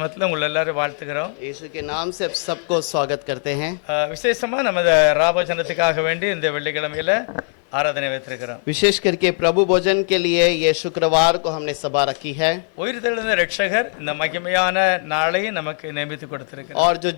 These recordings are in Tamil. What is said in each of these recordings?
मतलब உங்களை எல்லாரும் வாழ்த்துகிறோம். यीशु के नाम से सबको स्वागत करते हैं। விசேஷமா நமது ராபோஜனத்துக்காக வேண்டி இந்த வெள்ளிக்கிழமையில ஆராதனை வைத்திருக்கிறோம். विशेष करके प्रभु भोजन के लिए ये शुक्रवार को हमने सभा रखी है। உயிர்த்தெழுந்த இரட்சகர் இந்த மகிமையான நாளை நமக்கு நியமித்து கொடுத்திருக்கிறார். और जो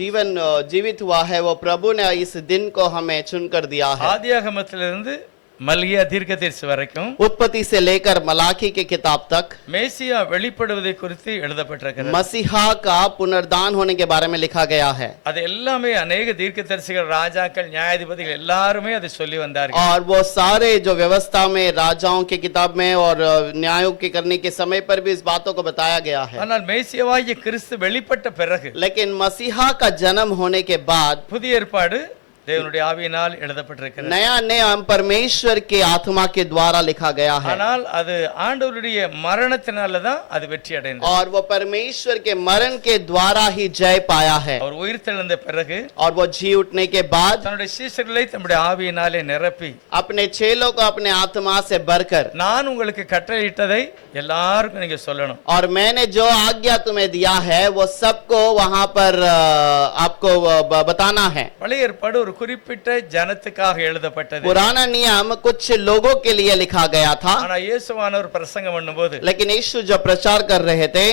जीवन जीवित हुआ है वो प्रभु ने इस दिन को हमें चुनकर दिया है। ஆதியாகமத்திலிருந்து மல்கியா தீர்க்கதரிசி வரைக்கும் उत्पत्ति से लेकर मलाकी के किताब तक மேசியா வெளிப்படுவதை குறித்து எழுதப்பட்டிருக்கிறது. मसीहा का पुनर्दान होने के बारे में लिखा गया है। அது எல்லாமே अनेक தீர்க்கதரிசிகள், ராஜாக்கள், நியாயாதிபதிகள் எல்லாருமே அதை சொல்லி வந்தார்கள். और वो सारे जो व्यवस्था में राजाओं की किताब में और न्यायों के करने के समय पर भी इस बातों को बताया गया है। ஆனால் மேசியாவாகிய கிறிஸ்து வெளிப்பட்ட பிறகு लेकिन मसीहा का जन्म होने के बाद புதிய ஏற்பாடு தேவனுடைய ஆவியினால் எழுதப்பட்டிருக்கிறது. नया नियम परमेश्वर के आत्मा के द्वारा लिखा गया है। ஆனால் அது ஆண்டவருடைய மரணத்தினால தான் அது வெற்றி அடைந்தது. और वो परमेश्वर के मरण के द्वारा ही जय पाया है। அவர் உயிர்த்தெழுந்த பிறகு और वो जी उठने के बाद தன்னுடைய சீஷர்களை தம்முடைய ஆவியினாலே நிரப்பி अपने चेलों को अपने आत्मा से भरकर நான் உங்களுக்கு கட்டளையிட்டதை எல்லாருக்கும் நீங்க சொல்லணும். और मैंने जो आज्ञा तुम्हें दिया है वो सबको वहां पर आपको बताना है। பழைய ஏற்பாடு ஒரு குறிப்பிட்ட ஜனத்துக்காக எழுதப்பட்டது. पुराना नियम कुछ लोगों के लिए लिखा गया था। ஆனா இயேசுவானவர் பிரசங்கம் பண்ணும்போது लेकिन यीशु जब प्रचार कर रहे थे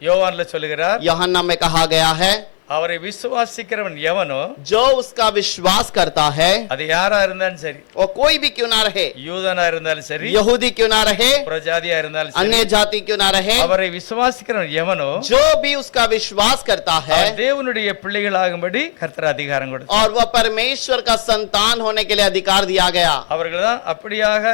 யோவான்ல சொல்லுகிறார், यूहन्ना में कहा गया है அவரை விசுவாசிக்கிறவன் எவனோ जो उसका विश्वास करता है அது யாரா இருந்தாலும் சரி, वो कोई भी क्यों ना रहे, யூதனா இருந்தாலும் சரி, यहूदी क्यों ना रहे, பிரஜாதியா இருந்தாலும் சரி, अन्य जाति क्यों ना रहे, அவரை விசுவாசிக்கிறவன் எவனோ जो भी उसका विश्वास करता है அவன் தேவனுடைய பிள்ளைகளாகும்படி கர்த்தர் அதிகாரம் கொடுத்தார். और वह परमेश्वर का संतान होने के लिए अधिकार दिया गया। அவர்கள் தான் அப்படியாக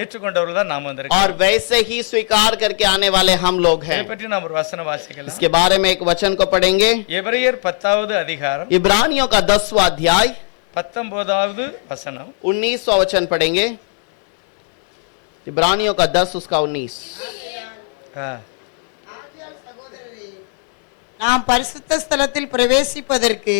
ஏற்றுக்கொண்டவர்கள் தான் நாம் வந்திருக்கோம். और वैसे ही स्वीकार करके आने वाले हम लोग हैं। இதை பற்றி நாம் ஒரு வசனம் வாசிக்கலாம். इसके बारे में एक वचन को पढ़ेंगे। எபிரேயர் 10வது அதிகாரம் इब्रानियों का 10वां अध्याय 19வது வசனம் 19वां वचन पढ़ेंगे। इब्रानियों का 10 उसका 19। நாம் பரிசுத்த ஸ்தலத்தில் பிரவேசிப்பதற்கு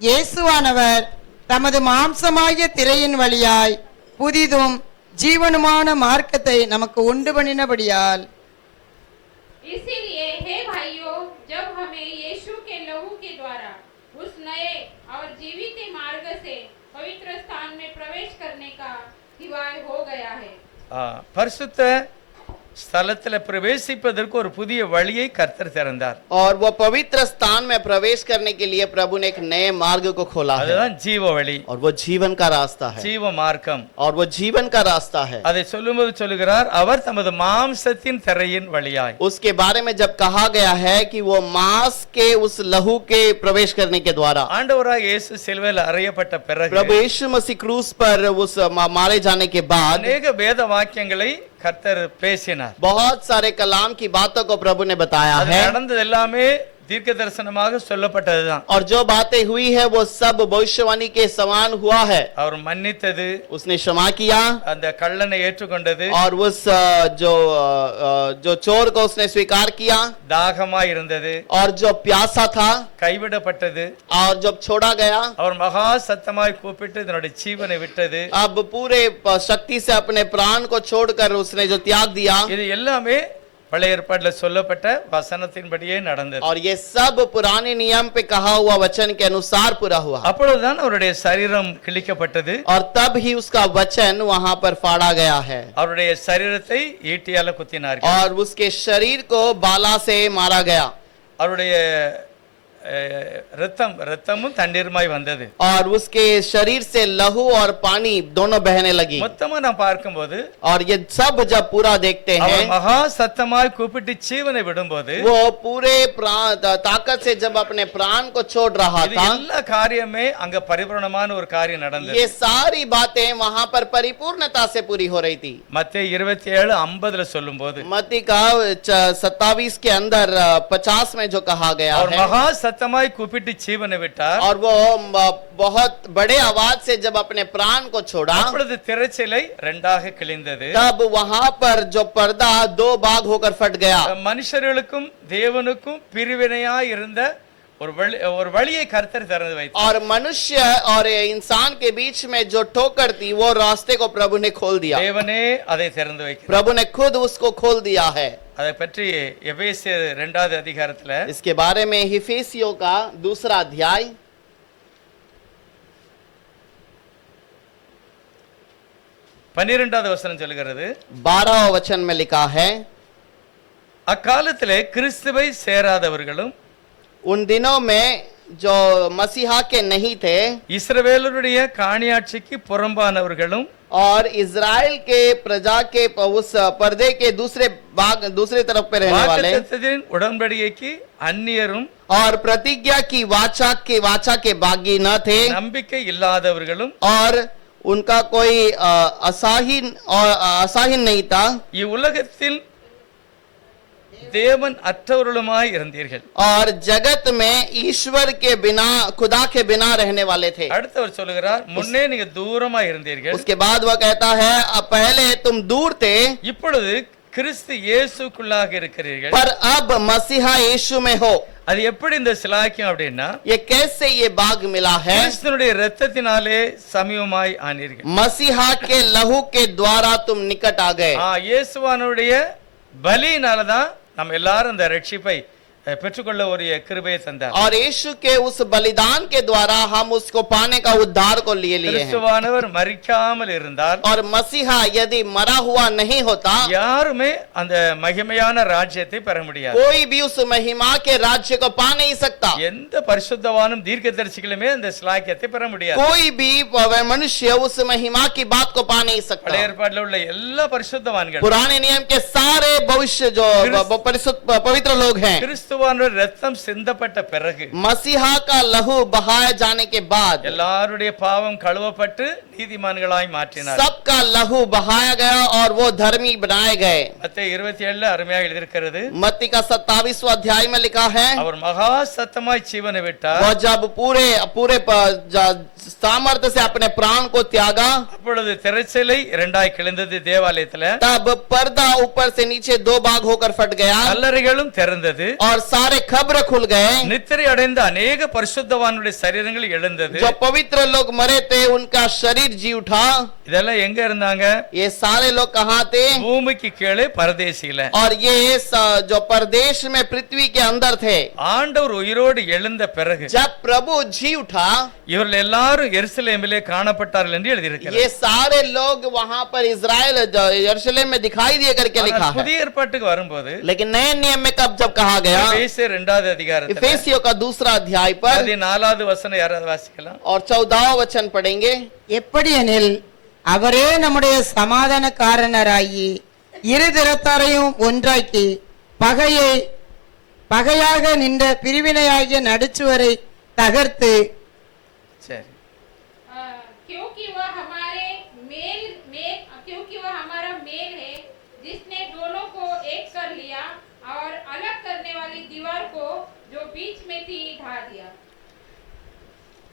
இயேசுவானவர் தமது மாம்சமாகிய திரையின் வழியாய் புதிதும் ஜீவனுமான மார்க்கத்தை நமக்கு உண்டு பண்ணினபடியால் इसीलिए हे भाइयों, जब हमें यीशु के लहू के द्वारा उस नए और जीवित मार्ग से पवित्र स्थान में प्रवेश करने का दिवाय हो गया है। பரிசுத்த ஸ்தலத்துல பிரவேசிப்பதற்கு ஒரு புதிய வழியை கர்த்தர் திறந்தார். और वो पवित्र स्थान में प्रवेश करने के लिए प्रभु ने एक नए मार्ग को खोला है। அதுதான் ஜீவ வழி. और वो जीवन का रास्ता है। ஜீவ மார்க்கம். और वो जीवन का रास्ता है। அதை சொல்லும்போது சொல்லுகிறார், அவர் தமது மாம்சத்தின் திரையின் வழியாய். उसके बारे में जब कहा गया है कि वो मांस के उस लहू के प्रवेश करने के द्वारा ஆண்டவராகிய இயேசு சிலுவையில் அறையப்பட்ட பிறகு प्रभु यीशु मसीह क्रूस पर उस मारे जाने के बाद अनेक வேத வாக்கியங்களை கர்த்தர் பேசினார். बहुत सारे कलाम की बातों को प्रभु ने बताया அது है। நடந்தது எல்லாமே தீர்க்க தரிசனமாக சொல்லப்பட்டதுதான். और जो बातें हुई है वो सब भविष्यवाणी के समान हुआ है। அவர் மன்னித்தது, उसने क्षमा किया அந்த கள்ளனை ஏற்றுக்கொண்டது, और उस जो चोर को उसने स्वीकार किया, தாகமாய் இருந்தது, और जो प्यासा था கைவிடப்பட்டது, और जब छोड़ा गया அவர் மகா சத்தமாய் கூப்பிட்டு தன்னுடைய ஜீவனை விட்டது. अब पूरे शक्ति से अपने प्राण को छोड़कर उसने जो त्याग दिया, இது எல்லாமே பழைய ஏற்பாட்டுல சொல்லப்பட்ட வசனத்தின்படியே நடந்தது. और ये सब पुराने नियम पे कहा हुआ वचन के अनुसार पूरा हुआ। அப்பொழுதுதான் அவருடைய சரீரம் கிழிக்கப்பட்டது. और तब ही उसका वचन वहां पर फाड़ा गया है। அவருடைய சரீரத்தை ஈட்டியால குத்தினார்கள். और उसके शरीर को बाला से मारा गया। அவருடைய ரத்தமும் தண்ணீருமாய் வந்தது. और उसके शरीर से लहू और पानी दोनों बहने लगी। மொத்தமா நாம் பார்க்கும்போது और ये सब जब पूरा देखते हैं, அவர் மகா சத்தமாய் கூப்பிட்டு ஜீவனை விடும்போது वो पूरे प्राण ताकत से जब अपने प्राण को छोड़ रहा இது था, எல்லா காரியமே அங்க பரிபூரணமான ஒரு காரியம் நடந்தது. ये सारी बातें वहां पर परिपूर्णता से पूरी हो रही थी। மத்தேயு 27:50 சொல்லும்போது मत्ती का 27 के अंदर 50 में जो कहा गया அவர் है, மகா சத்தமாய் கூப்பிட்டு ஜீவனை விட்டார். और वो बहुत बड़े आवाज से जब अपने प्राण को छोड़ा, அப்பொழுது திரைச்சீலை இரண்டாக கிழிந்தது. तब वहां पर जो पर्दा दो भाग होकर फट गया। மனுஷர்களுக்கும் தேவனுக்கும் பிரிவினையாய் இருந்த ஒரு வழியை கர்த்தர் திறந்து வைத்தார். और मनुष्य और इंसान के बीच में जो ठोकर थी वो रास्ते को प्रभु ने खोल दिया. தேவனே அதை திறந்து வைக்கிறார். प्रभु ने खुद उसको खोल दिया है. அதை பற்றி எபேசியர் 2வது அதிகாரத்துல इसके बारे में हिफेसियों का 2 अध्याय 12வது வசனம் சொல்கிறது, 12 वचन में लिखा है, அக்காலத்திலே கிறிஸ்துவை சேராதவர்களும் उन दिनों में जो मसीहा के नहीं थे இஸ்ரவேலருடைய காணியாட்சிக்கு புறம்பானவர்களும் और इज़राइल के प्रजा के उस पर्दे के दूसरे तरफ पे रहने वाले வாக்குத்தத்தத்தின் உடன்படிக்கைக்கு அந்நியரும் और प्रतिज्ञा की वाचा के बागी न थे நம்பிக்கை இல்லாதவர்களும் और उनका कोई असाहीन नहीं था இவ்வுலகத்தில் தேவன் அற்றவர்களுமாய் இருந்தீர்கள். और जगत में ईश्वर के बिना खुदा के बिना रहने वाले थे. அடுத்தவர் சொல்லுகிறார், முன்னே நீங்க தூரமாய் இருந்தீர்கள், उसके बाद वह कहता है अब पहले तुम दूर थे இப்பொழுது கிறிஸ்து இயேசுக்குள்ளாக இருக்கிறீர்கள். पर अब मसीहा यीशु में हो. அது எப்படி இந்த சிலாக்கியம் அப்படின்னா, ये कैसे ये भाग मिला है? கிறிஸ்துனுடைய இரத்தத்தினாலே சமீபமாய் ஆனீர்கள். मसीहा के लहू के द्वारा तुम निकट आ गए. இயேசுவானுடைய பலியினாலதான் நம்ம எல்லாரும் இந்த ரட்சிப்பை பெற்றுக்கொள்ள ஒரு கிருபையை தந்தார். और यीशु के उस बलिदान के द्वारा हम उसको पाने का उद्धार को लिए हैं. கிறிஸ்துவானவர் மரிக்காமல் இருந்தால் और मसीहा यदि मरा हुआ नहीं होता யாருமே அந்த மகிமையான ராஜ்யத்தை பெற முடியாது. कोई भी उस महिमा के राज्य को पा नहीं सकता. எந்த பரிசுத்தவானும் தீர்க்கதரிசிகளுமே அந்த சிலாக்கியத்தை பெற முடியாது. कोई भी मनुष्य उस महिमा की बात को पा नहीं सकता. பழைய ஏற்பாட்டில் உள்ள எல்லா பரிசுத்தவான்கள், पुराने नियम के सारे भविष्य जो पवित्र लोग हैं, கிறிஸ்துவானவர் ரத்தம் சிந்தப்பட்ட பிறகு मसीहा का लहू बहाया जाने के बाद எல்லாருடைய பாவம் கழுவப்பட்டு நீதிமான்களாய் மாற்றினார். सबका लहू बहाया गया और वो धर्मी बनाए गए. மத்தேயு 27 அருமையாக எழுதியிருக்கிறது, मत्ती का 27वां अध्याय में लिखा है, அவர் மகா சத்தமாய் ஜீவனை விட்டார், वो जब पूरे सामर्थ्य से अपने प्राण को त्यागा அப்பொழுது திரைச்சலை இரண்டாய் கிழிந்தது தேவாலயத்துல, तब पर्दा ऊपर से नीचे 2 भाग होकर फट गया கல்லறைகளும் திறந்தது, और सारे खबर खुल गए. நித்திரை அடைந்த अनेक பரிசுத்தவான்களுடைய சரீரங்கள் எழுந்தது. जो पवित्र लोग मरे थे उनका शरीर जी उठा. இதெல்லாம் எங்க இருந்தாங்க? ये सारे लोग कहाँ थे? பூமிக்கு கீழே பரதேசியில. और ये जो परदेश में पृथ्वी के अंदर थे. ஆண்டவர் உயிரோடு எழுந்த பிறகு जब प्रभु जी उठा இவர்கள் எல்லாரும் எருசலேமிலே காணப்பட்டார்கள் என்று எழுதியிருக்கிறது. ये सारे लोग वहां पर इजराइल यरूशलेम में दिखाई दिए करके लिखा है. புதிய ஏற்பாட்டுக்கு வரும்போது लेकिन नए नियम में कब जब कहा गया? எபேசியர் 2வது அதிகாரத்துல इफेसियों का 2 अध्याय पर 14வது வசனம் யாராவது வாசிக்கலாம்? और 14वां वचन पढ़ेंगे. எப்படியெனில் அவரே நம்முடைய சமாதானக்காரனராகி இரு திறத்தாரையும் ஒன்றாக்கி பகையாக நின்ற பிரிவினையாகிய நடுச்சுவரை தகர்த்து சரி, क्योंकि वह हमारा मेल है, जिसने दोनों को एक कर लिया और अलग करने वाली दीवार को जो बीच में थी ढा दिया.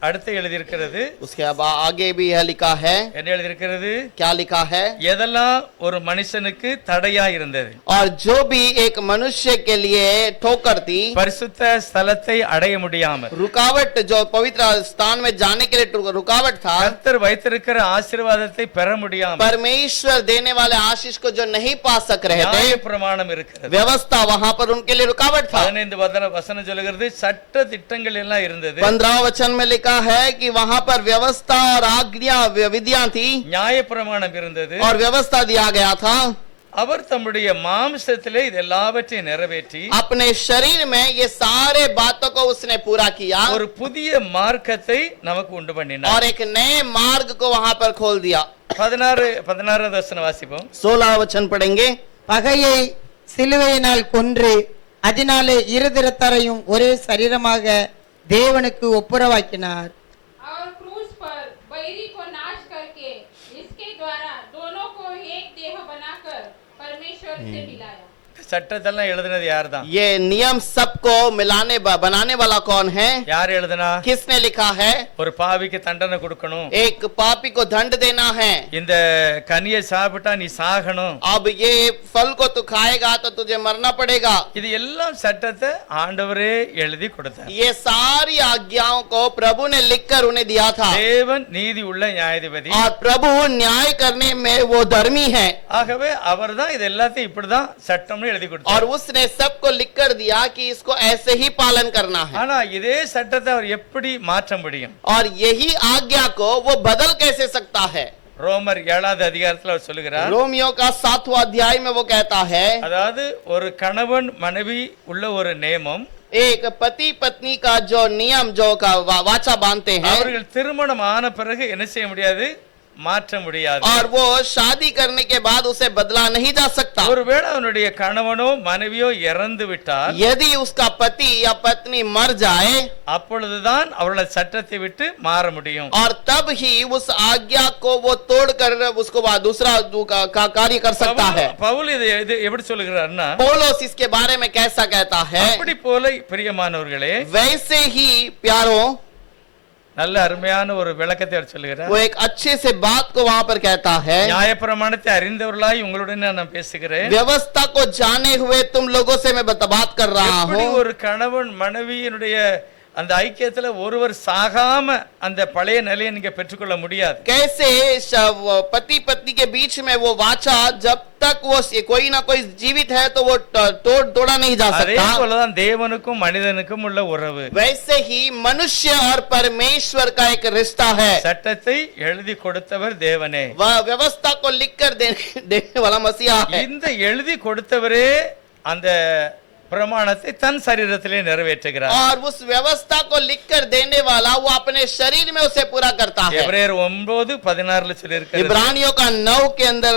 அடுத்து எழுதியிருக்கிறது, उसके अब आगे भी यह लिखा है. என்ன எழுதியிருக்கிறது? क्या लिखा है? எதெல்லாம் ஒரு மனுஷனுக்கு தடையா இருந்தது, और जो भी एक मनुष्य के लिए ठोकर थी, பரிசுத்த ஸ்தலத்தை அடைய முடியாமல், रुकावट, जो पवित्र स्थान में जाने के लिए रुकावट था, கர்த்தர் வைத்திருக்கிற ஆசீர்வாதத்தை பெற முடியாமல், परमेश्वर देने वाले आशीष को जो नहीं पा सक रहे थे, நியாய பிரமாணம் இருக்கிறது. व्यवस्था वहां पर उनके लिए रुकावट था. 15 வசனம் சொல்லுகிறது, சட்ட திட்டங்கள் எல்லாம் இருந்தது, 15 वचन में लिखा है कि वहां पर व्यवस्था और आज्ञा विधियां थी நியாய பிரமாணம் இருந்தது. और व्यवस्था दिया गया था. அவர் தம்முடைய மாம்சத்திலே இது எல்லாவற்றையும் நிறைவேற்றி अपने शरीर में ये सारे बातों को उसने पूरा किया ஒரு புதிய மார்க்கத்தை நமக்கு உண்டு பண்ணினார். और एक नए मार्ग को वहां पर खोल दिया. 16வது வசனம் வாசிப்போம். 16 वचन पढ़ेंगे. பகையை சிலுவையினால் கொன்று அதனாலே இரு திறத்தாரையும் ஒரே சரீரமாக தேவனுக்கு ஒப்புரவாக்கினார். और क्रूस पर बैरी को नाश करके इसके द्वारा दोनों को एक देह बनाकर परमेश्वर से मिलाया. சட்டத்தெல்லாம் எழுதினது யார்தான்? ये नियम सबको बनाने वाला कौन है? யார் எழுதுனா? किसने लिखा है? ஒரு பாவிக்கு தண்டனை கொடுக்கணும், एक पापी को दंड देना है। இந்த கனியை சாப்பிட்டா நீ சாகணும், अब ये फल को तू खाएगा तो तुझे मरना पड़ेगा। இது எல்லாம் சட்டத்தை ஆண்டவரே எழுதி கொடுத்தார். ये सारी आज्ञाओं को प्रभु ने लिखकर उन्हें दिया था। தேவன் நீதி உள்ள நியாயாதிபதி. और प्रभु न्याय करने में वो धर्मी है। ஆகவே அவர்தான் இது எல்லாத்தையும் இப்படிதான் சட்டம்னு எழுதி கொடுத்தார். और उसने सबको लिखकर दिया कि इसको ऐसे ही पालन करना है। ஆனா இதே சட்டத்தை அவர் எப்படி மாற்ற முடியும்? और यही आज्ञा को वो बदल कैसे सकता है? ரோமர் 7வது அதிகாரத்துல அவர் சொல்லுகிறார், रोमियो का 7वां अध्याय में वो कहता है, அதாவது ஒரு கணவன் மனைவி உள்ள ஒரு நியமம், एक पति पत्नी का जो नियम जो का वाचा बांधते हैं, அவர்கள் திருமணம் ஆன பிறகு என்ன செய்ய முடியாது? மாற்ற முடியாது. और वो शादी करने के बाद उसे बदला नहीं जा सकता। ஒருவேளை அவனுடைய கணவனோ மனைவியோ இறந்து விட்டால், यदि उसका पति या पत्नी मर जाए, அப்பொழுதுதான் அவருடைய சட்டத்தை விட்டு மாற முடியும். और तब ही उस आज्ञा को वो तोड़कर उसको दूसरा कार्य कर सकता है। பவுல் இது எப்படி சொல்லுகிறார்னா, पौलुस इसके बारे में कैसा कहता है? அப்படி போல பிரியமானவர்களே, वैसे ही प्यारों, நல்ல அருமையான ஒரு விளக்கத்தை அவர் சொல்லுகிறார். वो एक अच्छे से बात को वहां पर कहता है, நியாயப்பிரமாணத்தை அறிந்தவர்களாய் உங்களுடன் நான் பேசுகிறேன். व्यवस्था को जाने हुए तुम लोगों से मैं बात कर रहा எப்படி हूँ। ஒரு கணவன் மனைவியினுடைய அந்த ஐக்கியத்துல ஒருவர் சாகாம அந்த பழைய நிலையை நீங்க பெற்றுக்கொள்ள முடியாது. कैसे पति पत्नी के बीच में वो वाचा, जब तक वो कोई ना कोई जीवित है तो वो तोड़ा नहीं जा அதே सकता। போலதான் தேவனுக்கும் மனிதனுக்கும் உள்ள உறவு. वैसे ही मनुष्य और परमेश्वर का एक रिश्ता है। சட்டத்தை எழுதி கொடுத்தவர் தேவனே. वह व्यवस्था को लिखकर देने वाला मसीहा है। இந்த எழுதி கொடுத்தவரே அந்த பிரமாணத்தை தன் சரீரத்திலே நிறைவேற்றுகிறார். और उस व्यवस्था को लिखकर देने वाला वो अपने शरीर में उसे पूरा करता है। எபிரேயர் 9:16 சொல்லியிருக்கிறது. इब्रानियों का 9 के अंदर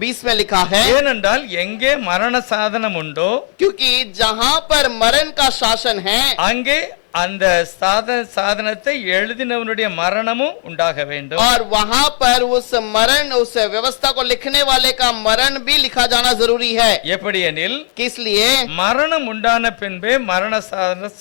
20 में लिखा है, ஏனென்றால் எங்கே மரண சாதனம் உண்டோ, क्योंकि जहां पर मरण का शासन है, அங்கே அந்த சாதனத்தை எழுதினவனுடைய மரணமும் உண்டாக வேண்டும். और वहां पर उस व्यवस्था को लिखने वाले का मरण भी लिखा जाना जरूरी है। எப்படி எனில், किस लिए? மரணம் உண்டான பின்பே மரண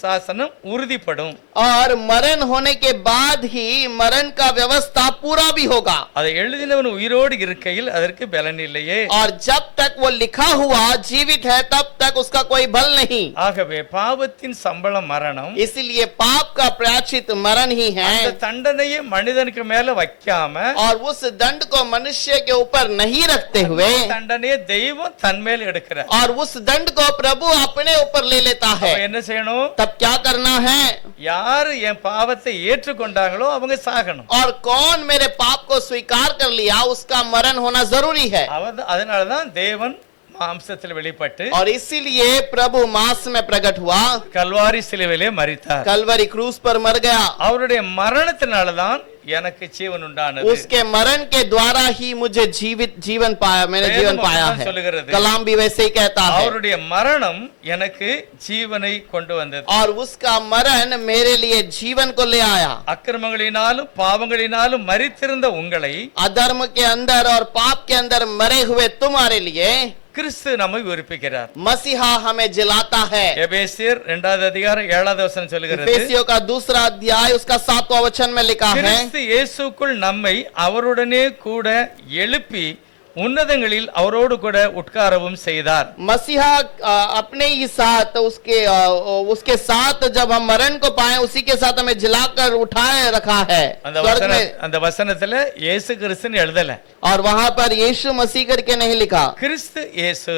சாசனம் உறுதிப்படும். और मरण होने के बाद ही मरण का व्यवस्था पूरा भी होगा। அதை எழுதினவன் உயிரோடு இருக்கையில் அதற்கு பலன் இல்லையே. और जब तक वो लिखा हुआ जीवित है तब तक उसका कोई बल नहीं। ஆகவே பாவத்தின் சம்பளம் மரணம். इसलिए पाप का प्रायश्चित मरण ही है। அந்த தண்டனையை மனிதனுக்கு மேல வைக்காம, और उस दंड को मनुष्य के ऊपर नहीं रखते हुए, தண்டனையை தெய்வம் தன் மேல் எடுக்கிறார். और उस दंड को प्रभु अपने ऊपर ले लेता है। அப்ப என்ன செய்யணும்? तब क्या करना है? யாரு என் பாவத்தை ஏற்றுக்கொண்டாங்களோ அவங்க சாகணும். और कौन मेरे पाप को स्वीकार कर लिया उसका मरण होना जरूरी है। அதனாலதான் தேவன் மாம்சத்தில் வெளிப்பட்டு, और इसीलिए प्रभु मांस में प्रकट हुआ, கல்வாரி சிலுவையிலே மரித்தார். कलवरी क्रूस पर मर गया। அவருடைய மரணத்தினாலதான் எனக்கு ஜீவன் உண்டானது. उसके मरण के द्वारा ही मुझे जीवन पाया, मैंने जीवन पाया है। कलाम भी वैसे ही कहता है। அவருடைய மரணம் எனக்கு ஜீவனை கொண்டு வந்தது। और उसका मरण मेरे लिए जीवन को ले आया। அக்கிரமங்களினாலும் பாவங்களினாலும் மரித்திருந்த உங்களை, अधर्म के अंदर और पाप के अंदर मरे हुए तुम्हारे लिए கிறிஸ்து நம்மை உயிர்ப்பிக்கிறார். मसीहा हमें जिलाता है। எபேசியர் 2வது அதிகாரம் 7வது வசனம் சொல்லுகிறது, एफेसियों का 2 अध्याय उसका 7वां वचन में लिखा है, கிறிஸ்து இயேசுக்குள் நம்மை அவருடனே கூட எழுப்பி उन्नतங்களில் அவரோடு கூட உட்காரவும் செய்தார். मसीहा अपने ही साथ उसके साथ जब हम मरण को पाए उसी के साथ हमें जिलाकर उठाए रखा है। அந்த வசனத்துல இயேசு கிறிஸ்துன்னு எழுதல, और वहां पर यीशु मसीह करके नहीं लिखा, கிறிஸ்து இயேசு,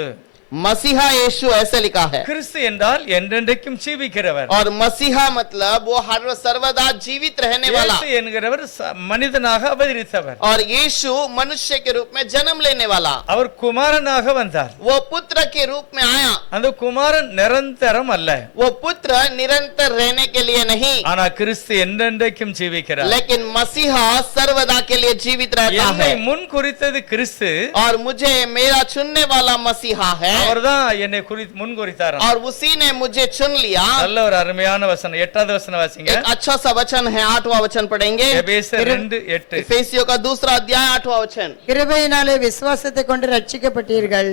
मसीहा यीशु ऐसे लिखा है। கிறிஸ்து என்றால் என்றென்றைக்கும் ஜீவிக்கிறவர். और मसीहा मतलब वो हर सर्वदा जीवित रहने वाला। இயேசு என்கிறவர் மனிதனாக அவதரித்தவர். और यीशु मनुष्य के रूप में जन्म लेने वाला। அவர் குமாரனாக வந்தார். वो पुत्र के रूप में आया। அந்த குமாரன் நிரந்தரம் அல்ல, वो पुत्र निरंतर रहने के लिए नहीं, ஆனா கிறிஸ்து என்றென்றைக்கும் ஜீவிக்கிறார். लेकिन मसीहा सर्वदा के लिए जीवित रहता என்னை है। முன் குறித்தது கிறிஸ்து, और मुझे मेरा चुनने वाला मसीहा है, அவர்தான் என்னை முன் குறித்தாராம். और उसी ने मुझे चुन लिया। நல்ல ஒரு அருமையான வசனம். 8வது வசனம் வாசிங்க. एक अच्छा सा वचन है, 8वां वचन पढ़ेंगे। எபேசியர் 2:8. एफेसियों का 2 अध्याय 8वां वचन। கிருபையினாலே விசுவாசத்தை கொண்டு ரட்சிக்கப்பட்டீர்கள்,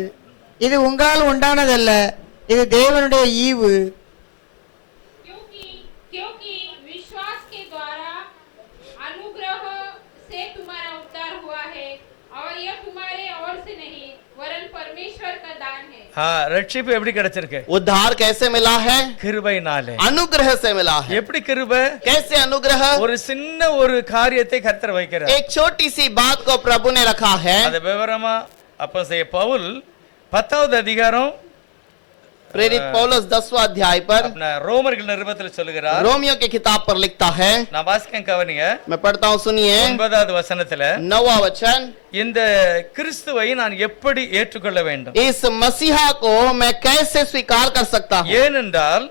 இது உங்களால் உண்டானதல்ல, இது தேவனுடைய ஈவு. क्योंकि क्योंकि विश्वास के द्वारा अनुग्रह से तुम्हारा उद्धार हुआ है और यह तुम्हारे ओर से नहीं वरन परमेश्वर का दान है। ரட்சிப்பு எப்படி கிடைச்சிருக்கு? उद्धार कैसे मिला है? கிருபையினாலே. अनुग्रह से मिला है। எப்படி கிருபை? कैसे अनुग्रह? ஒரு சின்ன ஒரு காரியத்தை கர்த்தர் வைக்கிறார். एक छोटी सी बात को प्रभु ने रखा है। அது விவரமா அப்போஸ்தலன் பவுல் 10வது அதிகாரம் प्रेरित पौलुस 10वां अध्याय पर अपना ரோமர்கள் நிருபத்தில் சொல்லுகிறார். रोमियो की किताब पर लिखता है। நான் வாசிக்கிறேன் கவனிங்க. मैं पढ़ता हूँ, सुनिए। 9வது வசனத்துல 9वां वचन, இந்த கிறிஸ்துவை நான் எப்படி ஏற்றுக்கொள்ள வேண்டும்? इस मसीहा को मैं कैसे स्वीकार कर सकता हूँ? ஏனென்றால்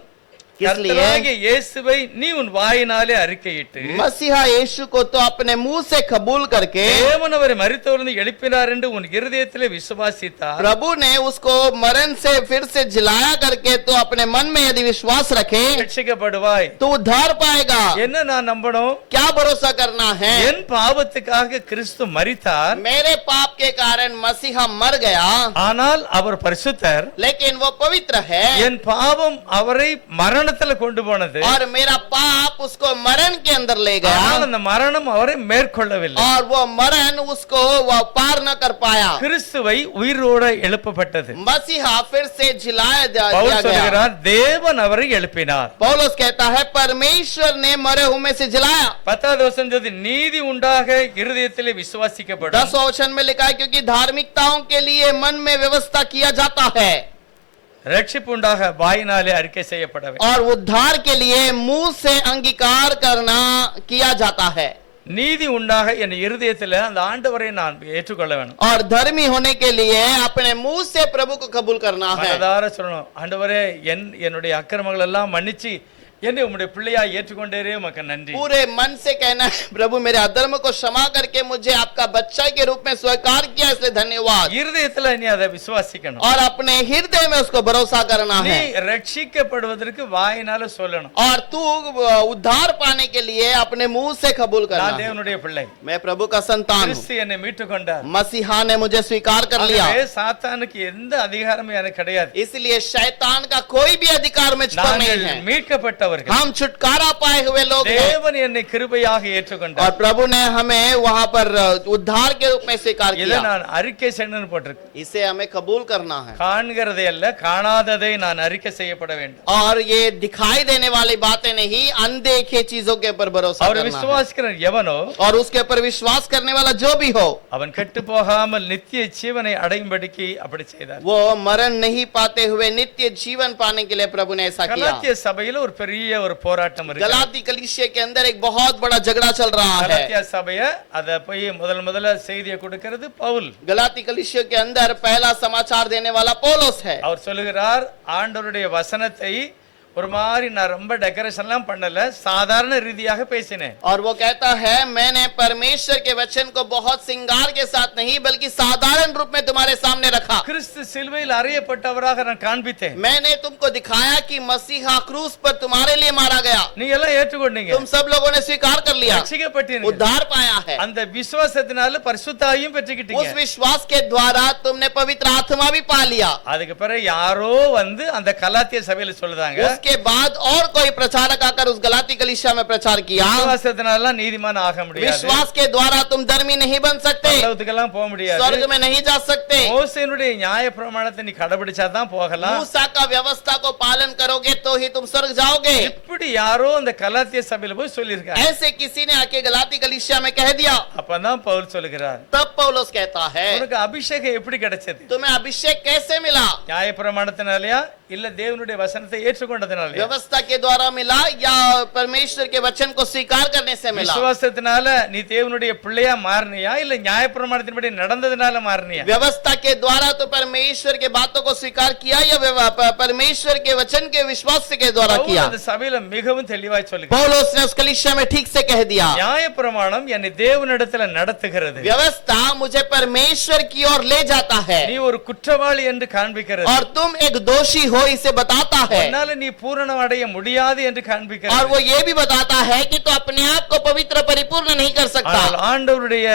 கர்த்தராகிய இயேசுவை நீ உன் வாயினாலே அறிக்கையிட்டு मसीहा यीशु को तो अपने मुंह से कबूल करके தேவன் அவரை மரித்தோரிலிருந்து எழுப்பினார் என்று உன் இருதயத்திலே விசுவாசித்தார். प्रभु ने उसको मरण से फिर से जिलाया करके तो अपने मन में यदि विश्वास रखे ரட்சிக்கப்படுவாய். तो उद्धार पाएगा। என்ன நான் நம்பணும்? क्या भरोसा करना है? என் பாவத்துக்காக கிறிஸ்து மரித்தார். मेरे पाप के कारण मसीहा मर गया, ஆனால் அவர் பரிசுத்தர். लेकिन वो पवित्र है। என் பாவம் அவரை மரணத்துல கொண்டு போனது. और मेरा पाप उसको मरण के अंदर ले गया, ஆனால் அந்த மரணம் அவரை மேற்கொள்ளவில்லை. और वो मरण उसको वो पार न कर पाया। கிறிஸ்துவை உயிரோடு எழுப்பப்பட்டது. मसीहा फिर से जिलाया பவுல் दिया गया। சொல்கிறார் தேவன் அவரை எழுப்பினார். पौलुस कहता है परमेश्वर ने मरे हुए में से जिलाया। 10வது வசனம் சொல்லுது நீதி உண்டாக இருதயத்திலே விசுவாசிக்கப்படும். 10वां वचन में लिखा है क्योंकि धार्मिकताओं के लिए मन में व्यवस्था किया जाता है ரட்சிப்பு உண்டாக வாயினாலே அறிக்கை செய்யப்பட வேண்டும். और उद्धार के लिए मुंह से अंगीकार करना किया जाता है। நீதி உண்டாக என் இருதயத்திலே அந்த ஆண்டவரை நான் ஏற்றுக்கொள்ள வேண்டும். और धर्मी होने के लिए अपने मुंह से प्रभु को कबूल करना है। மனதார சொல்லணும் ஆண்டவரே என்னுடைய அக்கிரமங்கள் எல்லாம் மன்னிச்சு என்னை உம்முடைய பிள்ளையா ஏற்றுக்கொண்டேரே உமக்கு நன்றி. पूरे मन से कहना है प्रभु मेरे अधर्म को क्षमा करके मुझे आपका बच्चा के रूप में स्वीकार किया इसलिए धन्यवाद। இருதயத்துல நீ அதை விசுவாசிக்கணும். और अपने हृदय में उसको भरोसा करना நீ है। ரட்சிக்கப்படுவதற்கு வாயினால சொல்லணும் और तू उद्धार पाने के लिए अपने मुंह से कबूल करना நான் है। தேவனுடைய பிள்ளை. मैं प्रभु का संतान हूँ। கிறிஸ்து என்னை மீட்டு கொண்டார். मसीहा ने मुझे स्वीकार कर लिया, ஆகவே சாத்தானுக்கு எந்த அதிகாரமும் எனக்கு கிடையாது. इसलिए शैतान का कोई भी अधिकार में पर नहीं நாங்கள் है। மீட்கப்பட்டவர்கள். हम छुटकारा पाए हुए लोग हैं। தேவன் என்னை கிருபையாக ஏற்றுக்கொண்டார். और प्रभु ने हमें वहां पर उद्धार के रूप में स्वीकार இதை किया। நான் அறிக்கை செய்யணும்னு போட்டிருக்கு. इसे हमें कबूल करना है। காண்கிறதை அல்ல காணாததை நான் அறிக்கை செய்யப்பட வேண்டும். और ये दिखाई देने वाली बातें नहीं, अनदेखे चीजों के ऊपर भरोसा அவர் करना है। விசுவாசிக்கிற எவனோ और उसके ऊपर विश्वास करने वाला जो भी हो அவன் கெட்டு போகாமல் நித்திய ஜீவனை அடையும்படிக்கு அப்படி செய்தார். वो मरण नहीं पाते हुए नित्य जीवन पाने के लिए प्रभु ने ऐसा किया। கலாத்திய சபையில ஒரு பெரிய ஒரு போராட்டம் இருக்கு. गलाती कलीसिया के अंदर एक बहुत बड़ा झगड़ा चल रहा है। கலாத்திய சபைய அத போய் முதல்ல செய்தியை கொடுக்கிறது பவுல். गलाती कलीसिया के अंदर पहला समाचार देने वाला पौलुस है। அவர் சொல்லுகிறார் ஆண்டவருடைய வசனத்தை ஒரு மாதிரி நான் ரொம்ப டெக்கரேஷன் எல்லாம் பண்ணல, சாதாரண ரீதியாக பேசினேன். और वो कहता है मैंने परमेश्वर के वचन को बहुत श्रृंगार के साथ नहीं बल्कि साधारण रूप में तुम्हारे सामने रखा। கிறிஸ்து சிலுவையில் அறையப்பட்டவராக நான் காண்பித்தேன். मैंने तुमको दिखाया कि मसीहा क्रूस पर तुम्हारे लिए मारा गया। நீங்க எல்லாம் ஏற்றுக்கொண்டீங்க. तुम सब लोगों ने स्वीकार कर लिया, ரட்சிக்கப்பட்டீங்க. उद्धार पाया है। அந்த விசுவாசத்தினால பரிசுத்தாவியும் उस பெற்றுக்கிட்டீங்க. विश्वास के द्वारा तुमने पवित्र आत्मा भी पा लिया। அதுக்கு பிறகு யாரோ வந்து அந்த கலாத்திய சபையில சொல்றாங்க उसके बाद और कोई प्रचारक आकर उस गलाती कलीसिया में प्रचार किया விசுவாசத்தினால நீதிமான் ஆக முடியாது. विश्वास के द्वारा तुम धर्मी नहीं बन सकते, பரலோகத்துக்கெல்லாம் போக முடியாது. स्वर्ग में नहीं जा सकते। மோசேயினுடைய நியாய பிரமாணத்தை நீ கடைபிடிச்சாதான் போகலாம். मूसा का व्यवस्था को पालन करोगे तो ही तुम स्वर्ग जाओगे। இப்படி யாரோ அந்த கலாத்திய சபையில போய் சொல்லியிருக்காங்க. ऐसे किसी ने आके गलाती कलीसिया में कह दिया। அப்பதான் பவுல் சொல்லுகிறார் तब पौलुस कहता है உனக்கு அபிஷேகம் எப்படி கிடைச்சது? तुम्हें अभिषेक कैसे मिला? நியாய பிரமாணத்தினாலயா இல்ல தேவனுடைய வசனத்தை ஏற்றுக்கொண்டதினாலயா? व्यवस्था के द्वारा मिला या परमेश्वर के वचन को स्वीकार करने से मिला? விசுவாசத்தினால நீ தேவனுடைய பிள்ளையா மாறினியா இல்ல நியாய பிரமாணத்தின்படி நடந்ததினால மாறினியா? व्यवस्था के द्वारा तो परमेश्वर के बातों को स्वीकार किया या परमेश्वर के वचन के विश्वास के द्वारा பவுல் किया? அந்த சபையில மிகவும் தெளிவாய் சொல்லுகிறார். पौलुस ने उस कलीसिया में ठीक से कह दिया நியாய பிரமாணம் என்னை தேவனிடத்துல நடத்துகிறது. व्यवस्था मुझे परमेश्वर की ओर ले जाता है நீ ஒரு குற்றவாளி என்று காண்பிக்கிறது. और तुम एक दोषी हो इसे बताता है। உன்னால நீ பூரணம் அடைய முடியாது என்று और காண்பிக்கிறது. वो ये भी बताता है कि तो अपने आप को पवित्र परिपूर्ण नहीं कर सकता। ஆனால் ஆண்டவருடைய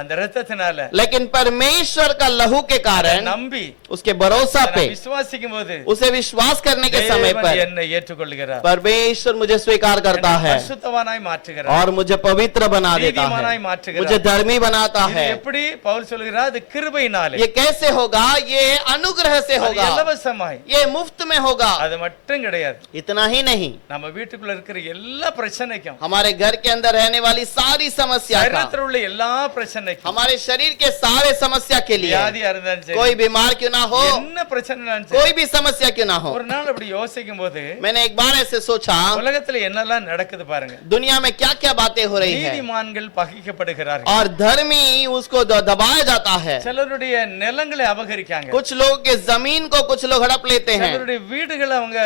அந்த இரத்தத்தினால लेकिन परमेश्वर का लहू के कारण நம்பி उसके भरोसा पे விசுவாசிக்கும் போது उसे विश्वास करने के समय தேவன் पर என்னை ஏற்றுக்கொள்கிறார், परमेश्वर मुझे स्वीकार करता है பரிசுத்தவானாய் மாற்றுகிறார், और मुझे पवित्र बना देता நீதிமானாய் है, மாற்றுகிறார். मुझे धर्मी बनाता இது है। எப்படி பவுல் சொல்கிறார்? அது கிருபையினாலே, ये कैसे होगा? ये अनुग्रह से அது होगा, இலவசமாய், ये मुफ्त में होगा। அது மட்டும் கிடையாது. इतना ही नहीं, நம்ம வீட்டுக்குள்ள இருக்கிற எல்லா பிரச்சனைக்கும், हमारे घर के अंदर रहने वाली सारी समस्या का, சரீரத்தில் உள்ள எல்லா பிரச்சனைக்கும், हमारे शरीर के सारे समस्या के लिए, வியாதியா இருந்தாலும் சரி, कोई बीमार क्यों ना हो, என்ன பிரச்சனைனாலும் சரி, कोई भी समस्या क्यों ना हो। ஒரு நாள் அப்படி யோசிக்கும் போது मैंने एक बार ऐसे सोचा, உலகத்துல என்னெல்லாம் நடக்குது பாருங்க. दुनिया में क्या क्या बातें हो रही है, நீதிமான்கள் பகிக்கப்படுகிறார்கள், और धर्मी उसको दबाया जाता है। சிலருடைய நிலங்களை அபகரிக்காங்க, कुछ लोग के जमीन को कुछ लोग हड़प लेते हैं, சிலருடைய வீடுகளை அவங்க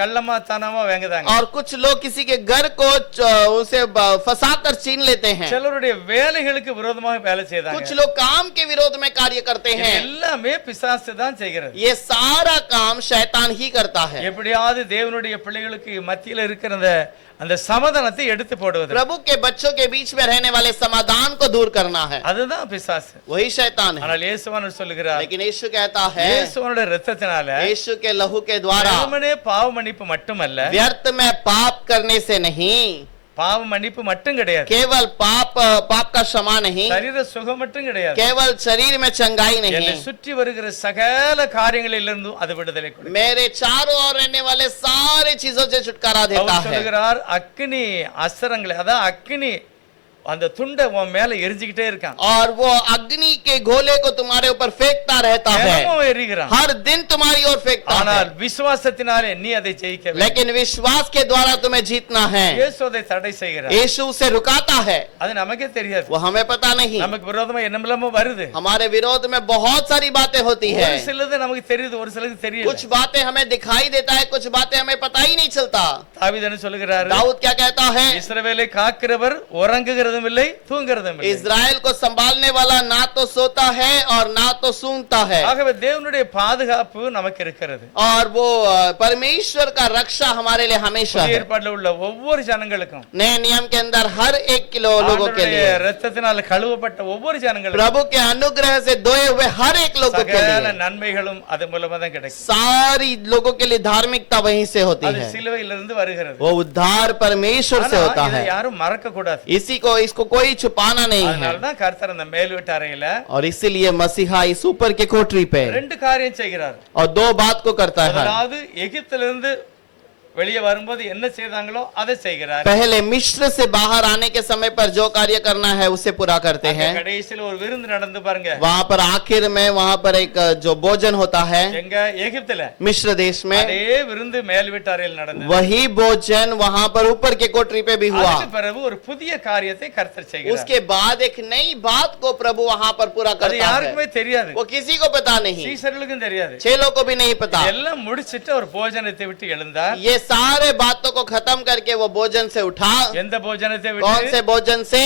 கள்ளமா தனமா வாங்குதாங்க, और कुछ लोग किसी के घर को उसे फंसा कर छीन लेते हैं, சிலருடைய வேலைகளுக்கு விரோதமாக வேலை செய்தாங்க. कुछ लोग काम के विरोध में कार्य करते இது हैं। எல்லாமே பிசாசு தான் செய்கிறது. ये सारा काम शैतान ही करता है। எப்படியாவது தேவனுடைய பிள்ளைகளுக்கு மத்தியில இருக்கிற அந்த சமாதானத்தை எடுத்து போடுவது, प्रभु के बच्चों के बीच में रहने वाले समाधान को दूर करना है, அதுதான் பிசாசு. वही शैतान है। ஆனால் இயேசுவானவர் சொல்லுகிறார், लेकिन यीशु कहता है, இயேசுவோட இரத்தத்தினால यीशु के लहू के द्वारा வெறுமனே பாவ மன்னிப்பு மட்டுமல்ல, व्यर्थ में पाप करने से नहीं, பாவ மன்னிப்பு மட்டும் கிடையாது, केवल पाप का क्षमा नहीं, சரீர சுகம் மட்டும் கிடையாது, केवल शरीर में चंगाई என்னை नहीं, சுற்றி வருகிற சகல காரியங்களிலிருந்தும் அது விடுதலை கொடுக்கும். मेरे चारों ओर रहने वाले सारे चीजों से छुटकारा देता அவர் है। சொல்லுகிறார், அக்கினி அஸ்திரங்களை, அதான் அக்கினி அந்த துண்டை உன் மேல எரிஞ்சுக்கிட்டே இருக்கான், और वो अग्नि के गोले को तुम्हारे ऊपर फेंकता रहता है, தினமும் எரிகிறான். हर दिन तुम्हारी ओर फेंकता ஆனால் है, விசுவாசத்தினாலே நீ அதை ஜெயிக்க வேண்டும். लेकिन विश्वास के द्वारा तुम्हें जीतना है। இயேசு அதை தடை செய்கிறார், यीशु उसे रुकाता है, அது நமக்கே தெரியாது. वो हमें पता नहीं। நமக்கு விரோதமா என்னமெல்லாமோ வருது, हमारे विरोध में बहुत सारी बातें होती है, ஒரு சிலது நமக்கு தெரியுது, ஒரு சிலது தெரியல. कुछ बातें हमें दिखाई देता है, कुछ बातें हमें पता ही नहीं चलता। தாவீது என்ன சொல்லுகிறார்? दाऊद क्या कहता है? இஸ்ரவேலை காக்கிறவர் உறங்குகிறதும் இல்லை தூங்குகிறதும் இல்லை. इज़राइल को संभालने वाला ना तो सोता है और ना तो सूंघता है। ஆகவே தேவனுடைய பாதுகாப்பு நமக்கு இருக்கிறது. और वो परमेश्वर का रक्षा हमारे लिए हमेशा புதிய है। ஏற்பாட்டில் உள்ள ஒவ்வொரு ஜனங்களுக்கும், नए नियम के अंदर हर एक किलो लोगों के ஆண்டவருடைய लिए, இரத்தத்தினால் கழுவப்பட்ட ஒவ்வொரு ஜனங்களுக்கும் प्रभु के अनुग्रह से धोए हुए हर एक लोगों के சகல लिए, நன்மைகளும் அது மூலமா தான் கிடைக்கும். सारी लोगों के लिए धार्मिकता वहीं से होती அது है। சிலுவையிலிருந்து வருகிறது. वो उद्धार परमेश्वर से ஆனா, होता இதை है, யாரும் மறக்க கூடாது. इसको कोई छुपाना नहीं है। அதனாலதான் கர்த்தர் அந்த மேல் வீட்டு அறையில और इसीलिए मसीहा इस ऊपर के कोठरी पे ரெண்டு காரியம் செய்கிறார். और दो बात को करता है। அதாவது எகிப்திலிருந்து வெளியே வரும்போது என்ன செய்தாங்களோ அதை செய்கிறார். पहले मिस्र से बाहर आने के समय पर जो कार्य करना है उसे पूरा करते அங்க हैं। கடைசியில ஒரு விருந்து நடந்து பாருங்க. वहाँ पर आखिर में वहाँ पर एक जो भोजन होता है எங்க எகிப்துல मिस्र देश में, அதே விருந்து மேல் வீட்டு அறையில் நடந்தது. वही भोजन वहाँ पर ऊपर के कोठरी पे भी हुआ। அதுக்கு பிறகு ஒரு புதிய காரியத்தை கர்த்தர் செய்கிறார். उसके बाद एक नई बात को प्रभु वहाँ पर पूरा அது करता है। யாருக்குமே தெரியாது, वो किसी को पता नहीं, சீசர்களுக்கும் தெரியாது. चेलों को भी नहीं पता। எல்லாம் முடிச்சிட்டு ஒரு போஜனத்தை விட்டு எழுந்தார். ये सारे बातों को खत्म करके वो भोजन से उठा। எந்த போஜனத்தை कौन விட்டு? से भोजन से?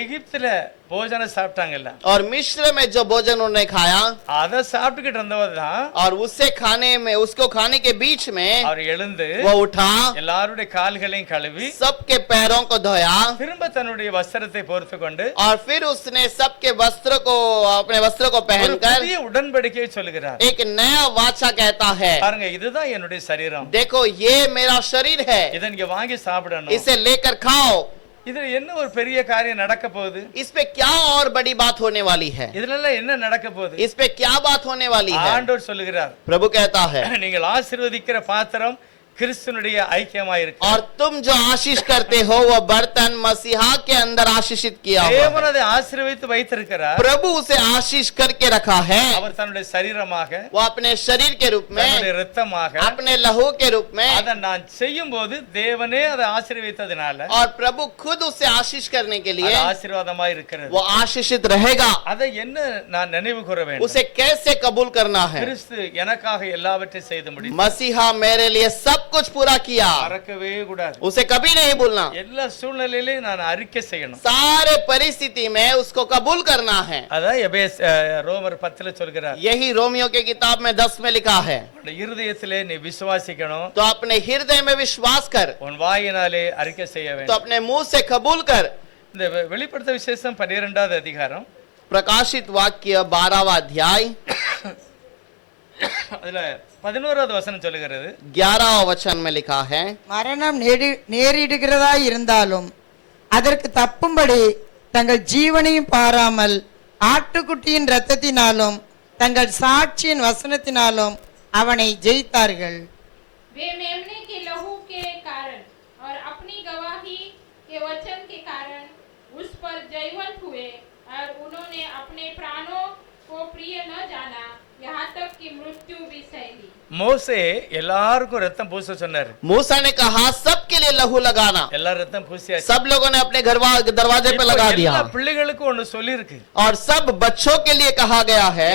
எகிப்துல போஜனம் சாப்பிட்டாங்கல்ல, और मिस्र में जो भोजन उन्होंने खाया, அதை சாப்பிட்டுக்கிட்டு இருந்தவர்தான் और उससे खाने में, उसको खाने के बीच में அவர் எழுந்து वो उठा, எல்லாருடைய கால்களையும் கழுவி सबके पैरों को धोया, திரும்ப தன்னுடைய வஸ்திரத்தை பொறுத்து கொண்டு और फिर उसने सबके वस्त्र को, अपने वस्त्र को ஒரு पहनकर புதிய உடன்படிக்கையை சொல்லுகிறார். एक नया वाचा कहता है, பாருங்க, இதுதான் என்னுடைய சரீரம், देखो ये मेरा शरीर है, இதை நீங்க வாங்கி சாப்பிடணும். इसे लेकर खाओ। இதுல என்ன ஒரு பெரிய காரியம் நடக்க போகுது? इस पे क्या और बड़ी बात होने वाली है? இதுல எல்லாம் என்ன நடக்க போகுது? इस पे क्या बात होने वाली है? ஆண்டவர் சொல்லுகிறார், प्रभु कहता है, நீங்கள் ஆசீர்வதிக்கிற பாத்திரம் கிறிஸ்துனுடைய ஐக்கியமாய் இருக்கு. और तुम जो आशीष करते हो वो बर्तन मसीहा के अंदर आशीषित किया हुआ தேவன் है। அதை ஆசீர்வதித்து வைத்திருக்கிறார். प्रभु उसे आशीष करके रखा है। அவர் தன்னுடைய சரீரமாக, वो अपने शरीर के रूप में, தன்னுடைய இரத்தமாக, अपने लहू के रूप में, அதை நான் செய்யும் போது தேவனே அதை ஆசீர்வதித்ததினால और प्रभु खुद उसे आशीष करने के लिए அது ஆசீர்வாதமாய் இருக்கிறது. वो आशीषित रहेगा। அதை என்ன நான் நினைவு கூற வேண்டும்? उसे कैसे कबूल करना है? கிறிஸ்து எனக்காக எல்லாவற்றையும் செய்து முடித்தார். मसीहा मेरे लिए सब कुछ पूरा किया, மறக்கவே கூடாது. उसे कभी नहीं भूलना। எல்லா சூழ்நிலையிலும் நான் அறிக்கை செய்யணும். सारे परिस्थिति में उसको कबूल करना है। அதான் ரோமர் 10 சொல்கிறார், यही रोमियो के किताब में 10 में लिखा है, உன்னுடைய இருதயத்திலே நீ விசுவாசிக்கணும், तो अपने हृदय में विश्वास कर, உன் வாயினாலே அறிக்கை செய்ய तो வேண்டும். अपने मुंह से कबूल कर, இந்த வெளிப்படுத்த விசேஷம் 12வது அதிகாரம் प्रकाशित वाक्य 12वां अध्याय அதுல 11வது வசனம் சொல்லுகிறது, 11वां वचन में लिखा है, மரணம் நேரிடுகிறதா இருந்தாலும் அதற்கு தப்பும்படி தங்கள் ஜீவனையும் பாராமல் ஆட்டுக்குட்டியின் இரத்தத்தினாலும் தங்கள் சாட்சியின் வசனத்தினாலும் அவனை ஜெயித்தார்கள். वे मेमने के लहू के कारण और अपनी गवाही के वचन के कारण उस पर जयवंत हुए और उन्होंने अपने प्राणों को प्रिय न जाना, यहाँ तक कि मृत्यु भी सह ली। மோசே எல்லாருக்கும் ரத்தம் பூச சொன்னாரு. मूसा ने कहा सबके लिए लहू लगाना। எல்லாரும் ரத்தம் பூசியாச்சு. सब लोगों ने अपने दरवाजे पे लगा दिया எல்லா பிள்ளைகளுக்கும் ஒன்னு சொல்லி இருக்கு. और सब बच्चों के लिए कहा गया है,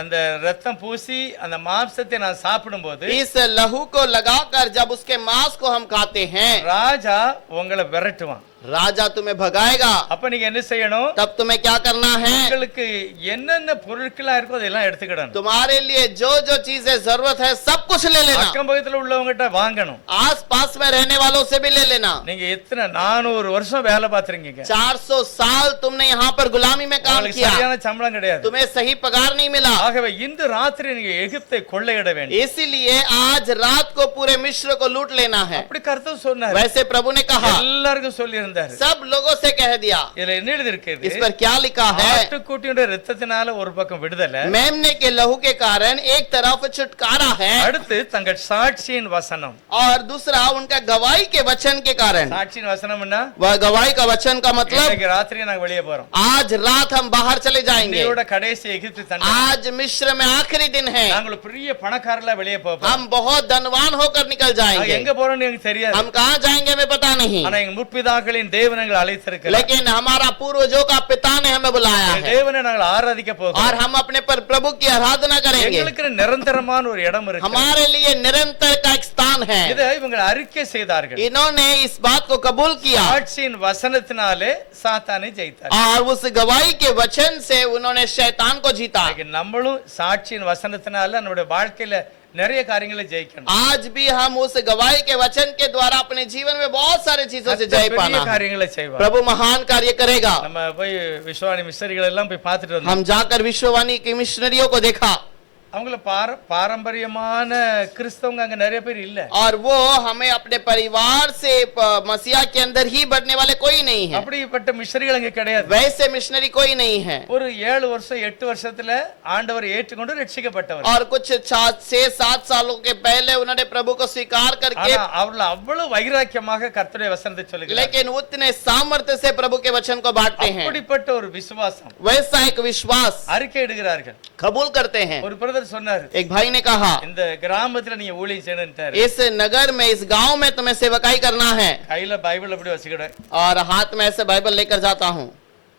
அந்த ரத்தம் பூசி அந்த மாംസத்தை நான் சாப்பிடும்போது इस लहू को लगाकर जब उसके मांस को हम खाते हैं, ராஜா உங்களை விரட்டுவான். राजा तुम्हें भगाएगा। அப்ப நீங்க என்ன செய்யணும்? तब तुम्हें क्या करना है? உங்களுக்கு என்னென்ன பொருட்களா இருக்கோ அதெல்லாம் எடுத்துக்கிடணும். तुम्हारे लिए जो जो चीजें जरूरत है सब कुछ ले लेना। அக்கம் பக்கத்துல உள்ளவங்ககிட்ட வாங்கணும். आस पास में रहने वालों से भी ले लेना। நீங்க எத்தனை 400 வருஷம் வேலை பார்த்திருக்கீங்க. 400 साल तुमने यहाँ पर गुलामी में काम உங்களுக்கு किया, சரியான சம்பளம் கிடையாது. तुम्हें सही पगार नहीं मिला। ஆகவே இன்று ராத்திரி நீங்க எகிப்தை கொள்ளையிட வேண்டும். इसीलिए आज रात को पूरे मिस्र को लूट लेना है। அப்படி கர்த்தர் சொன்னார். वैसे प्रभु ने कहा, எல்லாருக்கும் சொல்லி இருந்தார். सब लोगों से कह दिया। இதுல என்ன எழுதி இருக்குது? इस पर क्या लिखा है? ஆட்டுக்குட்டியோட இரத்தத்தினால ஒரு பக்கம் விடுதலை, मेमने के लहू के कारण एक तरफ छुटकारा है, அடுத்து தங்கள் சாட்சியின் வசனம். और दूसरा उनका गवाही के वचन के कारण। சாட்சியின் வசனம்னா वह गवाही का वचन का मतलब, இன்னைக்கு ராத்திரி நாங்க வெளியே போறோம். आज रात हम बाहर चले जाएंगे। இதோட கடைசி எகிப்து தண்டனை. आज मिस्र में आखिरी दिन है। நாங்கள் பெரிய பணக்காரங்களா வெளியே போறோம். हम बहुत धनवान होकर निकल நாங்க जाएंगे। எங்க போறோம்னு எனக்கு தெரியாது. हम कहाँ जाएंगे हमें पता नहीं, ஆனா எங்க முற்பிதாக்களின் தேவன் எங்களை அழைத்திருக்கிறார். लेकिन हमारा पूर्वजों का पिता ने हमें बुलाया है, தேவனை நாங்கள் ஆராதிக்க போகிறோம். और हम अपने पर प्रभु की आराधना करेंगे। எங்களுக்கு நிரந்தரமான ஒரு இடம் இருக்கு. हमारे लिए निरंतर का एक स्थान है। இதை இவங்க அறிக்கை செய்தார்கள். इन्होंने इस बात को कबूल किया, சாட்சியின் வசனத்தினாலே சாத்தானை ஜெயித்தார்கள். और उस गवाही के वचन से उन्होंने शैतान को जीता। இன்னைக்கு நம்மளும் சாட்சியின் வசனத்தினால நம்மளுடைய வாழ்க்கையில நிறைய காரியங்களை ஜெயிக்கணும். आज भी हम उस गवाही के वचन के द्वारा अपने जीवन में बहुत सारे चीजों से जय பெரிய पाना है। காரியங்களை செய்வார். प्रभु महान कार्य करेगा। நம்ம போய் விஸ்வானி மிஷனரிகள் எல்லாம் போய் பார்த்துட்டு வந்தோம். हम जाकर विश्ववाणी की मिशनरियों को देखा, அவங்கள பாரம்பரியமான கிறிஸ்தவங்க அங்க நிறைய பேர் இல்ல. और वो हमें अपने परिवार से मसीहा के अंदर ही बढ़ने वाले कोई नहीं है। அப்படிப்பட்ட மிஷனரிகள் அங்க கிடையாது. वैसे मिशनरी कोई नहीं है। ஒரு 7 வருஷம் 8 வருஷத்துல ஆண்டவர் ஏற்றுக்கொண்டு ரட்சிக்கப்பட்டவர். और कुछ 6-7 सालों के पहले उन्होंने प्रभु को स्वीकार करके, ஆனா அவர்கள் அவ்வளவு வைராக்கியமாக கர்த்தருடைய வசனத்தை சொல்லுகிறார். लेकिन उतने सामर्थ्य से प्रभु के वचन को बांटते हैं। அப்படிப்பட்ட ஒரு விசுவாசம், वैसा एक विश्वास அறிக்கை இடுகிறார்கள். कबूल करते हैं। ஒரு பிரதர் சொன்னார், एक भाई ने कहा, இந்த கிராமத்துல நீங்க ஊழியம் செய்யணும்ட்டாரு. इस नगर में, इस गांव में तुम्हें सेवकाई करना है। கையில பைபிள் அப்படி வச்சுக்கிட, और हाथ में ऐसे बाइबल लेकर जाता हूँ,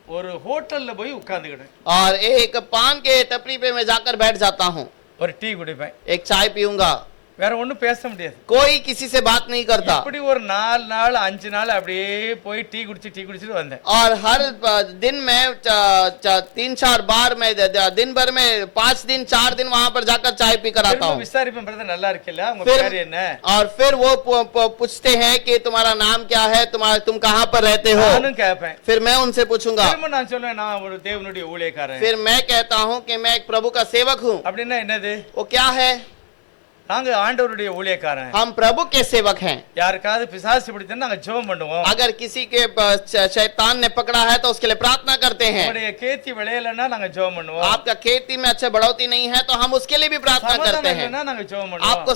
ஒரு ஹோட்டல்ல போய் உட்கார்ந்துக்கிட, और एक पान के टपरी पे मैं जाकर बैठ जाता हूँ, ஒரு டீ குடிப்பேன், एक चाय पीऊंगा, வேற ஒண்ணும் பேச முடியாது. कोई किसी से बात नहीं करता। இப்படி ஒரு 4 நாள் 5 நாள் அப்படியே போய் டீ குடிச்சிட்டு வந்தேன். और हर दिन में 3-4 बार मैं दिन भर में 5 दिन 4 दिन वहां पर जाकर चाय पी कर आता திரும்ப हूँ। விசாரிப்பேன், பிரதர் நல்லா இருக்குல்ல, உங்க फिर பேர் என்ன? और फिर वो पूछते हैं कि तुम्हारा नाम क्या है, तुम कहाँ पर रहते हो। நானும் கேட்பேன். फिर मैं उनसे पूछूंगा, திரும்ப நான் சொல்லுவேன், நான் ஒரு தேவனுடைய ஊழியக்காரன். फिर मैं कहता हूँ कि मैं एक प्रभु का सेवक हूँ। அப்படின்னா என்னது? वो क्या है? நாங்க ஆண்டவருடைய ஊழியக்காரன். हम प्रभु के सेवक हैं। யாருக்காவது பிசாசு பிடிச்சா நாங்க ஜெபம் பண்ணுவோம். अगर किसी के शैतान ने पकड़ा है तो उसके लिए प्रार्थना करते हैं। உங்களுடைய கேத்தி விளையலன்னா நாங்க ஜெபம் பண்ணுவோம். आपका खेती में अच्छा बढ़ोतरी नहीं है तो हम उसके लिए भी प्रार्थना करते சமாதானம் हैं। இல்லைன்னா நாங்க ஜெபம் பண்ணுவோம். आपको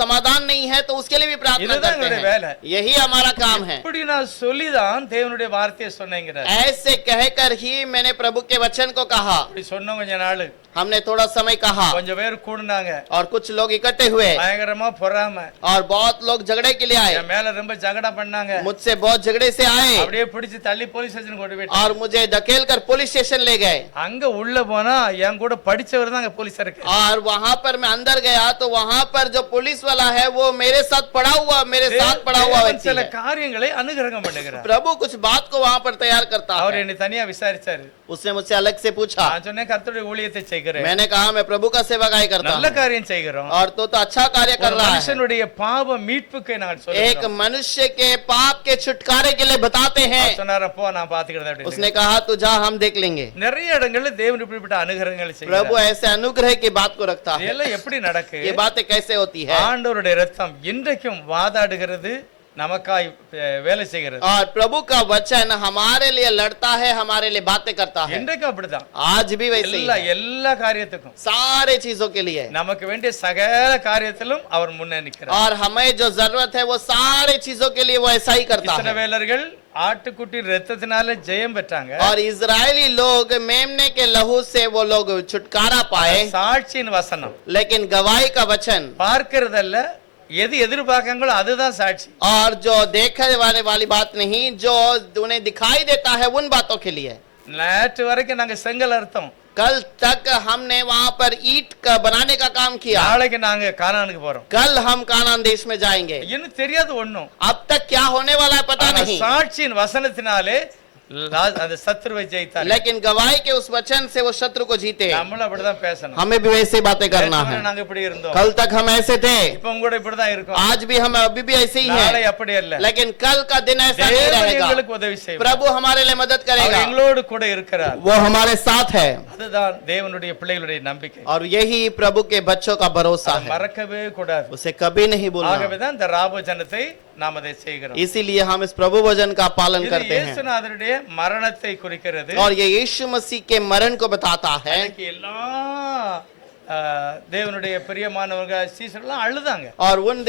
समाधान नहीं है तो उसके लिए भी प्रार्थना இதுதான் करते எங்களுடைய हैं। வேலை. यही हमारा काम है। இப்படி நான் சொல்லிதான் தேவனுடைய வார்த்தையை சொன்னேங்கிறார். ऐसे कहकर ही मैंने प्रभु के वचन को कहा। இப்படி சொன்ன கொஞ்ச நாள் हमने थोड़ा समय कहा, கொஞ்சம் பேர் கூடுனாங்க, और कुछ लोग इकट्ठे हुए, பயங்கரமா பொறாம, और बहुत लोग झगड़े के लिए आए। என் மேல ரொம்ப ஜகடா பண்ணாங்க. मुझसे बहुत झगड़े से आए, அப்படியே பிடிச்சு தள்ளி போலீஸ் ஸ்டேஷன் கொண்டு போயிட்டாங்க. और मुझे धकेल कर पुलिस स्टेशन ले गए। அங்க உள்ள போனா என் கூட படிச்சவர் தான் அங்க போலீஸா இருக்கு. और वहां पर मैं अंदर गया तो वहां पर जो पुलिस वाला है वो मेरे साथ पड़ा हुआ தேவன் व्यक्ति சில है। காரியங்களை அனுகிரகம் பண்ணுகிறார். प्रभु कुछ बात को वहां पर तैयार करता அவர் है। என்னை தனியா விசாரிச்சாரு. उसने मुझसे अलग से पूछा। நான் சொன்னேன், கர்த்தருடைய ஊழியத்தை செய்கிறேன், मैंने कहा मैं प्रभु का सेवकाई करता நல்ல हूँ, காரியம் செய்கிறோம். और तो अच्छा कार्य कर ஒரு रहा है। மனுஷனுடைய பாவ மீட்புக்கு நாங்கள் एक சொல்லுகிறோம். मनुष्य के पाप के छुटकारे के लिए बताते हैं। அவர் சொன்னாரு, போ நான் பாத்துக்கிறேன் அப்படின்னு. उसने कहा तू जा, हम देख लेंगे। நிறைய இடங்கள்ல தேவன் இப்படிப்பட்ட அனுகிரகங்களை प्रभु செய்கிறார். ऐसे अनुग्रह की बात को रखता है। இதெல்லாம் எப்படி நடக்கு? ये बातें कैसे होती है? ஆண்டவருடைய ரத்தம் இன்றைக்கும் வாதாடுகிறது, நமக்காய் வேலை செய்கிறது. और प्रभु का वचन हमारे लिए लड़ता है, हमारे लिए बातें करता है। இன்றைக்கும் அப்படிதான். आज भी वैसे ही है। எல்லா காரியத்துக்கும் सारे चीजों के लिए நமக்கு வேண்டிய சகல காரியத்திலும் அவர் முன்னே நிற்கிறார். और हमें जो जरूरत है वो सारे चीजों के लिए वो ऐसा ही करता है। இஸ்ரவேலர்கள் ஆட்டுக்குட்டி ரத்தத்தினால ஜெயம் பெற்றாங்க. और इजरायली लोग मेमने के लहू से वो लोग छुटकारा पाए, சாட்சியின் வசனம் लेकिन गवाही का वचन பார்க்கிறதல்ல, எது எதிர்பார்க்காங்களோ அதுதான் சாட்சி. और जो देखने वाली बात नहीं, जो उन्हें दिखाई देता है उन बातों के लिए। நேற்று வரைக்கும் நாங்க செங்கல் அர்த்தம், कल तक हमने वहां पर ईट का बनाने का काम किया, நாளைக்கு நாங்க கானானுக்கு போறோம். कल हम कानान देश में जाएंगे। இன்னும் தெரியாது ஒண்ணும். अब तक क्या होने वाला है पता नहीं, சாட்சியின் வசனத்தினாலே அந்த சத்துருவை ஜெயித்தார். लेकिन गवाही के उस वचन से वो शत्रु को जीते। நம்மளும் அப்படிதான் பேசணும். हमें भी वैसे बातें करना है। நாங்க இப்படி இருந்தோம், कल तक हम ऐसे थे, இப்ப கூட இப்படிதான் இருக்கோம். आज भी हम अभी भी ऐसे ही நாளை हैं, அப்படி அல்ல. लेकिन कल का दिन ऐसा नहीं தேவன் रहेगा। எங்களுக்கு உதவி செய்வார். प्रभु हमारे लिए मदद அவர் करेगा, எங்களோடு கூட இருக்கிறார். वो हमारे साथ है। அதுதான் தேவனுடைய பிள்ளைகளுடைய நம்பிக்கை. और यही प्रभु के बच्चों का भरोसा அதை है, மறக்கவே கூடாது. उसे कभी नहीं भूलना। ஆகவேதான் இந்த ராபோஜனத்தை நாம் அதை செய்கிறோம். इसीलिए हम इस प्रभु वचन का पालन இது करते हैं, இயேசுநாதருடைய மரணத்தை குறிக்கிறது. और ये यीशु मसीह के मरण को बताता है। அன்னைக்கு எல்லா தேவனுடைய பிரியமானவங்க சீசர்லாம் அழுதாங்க. और उन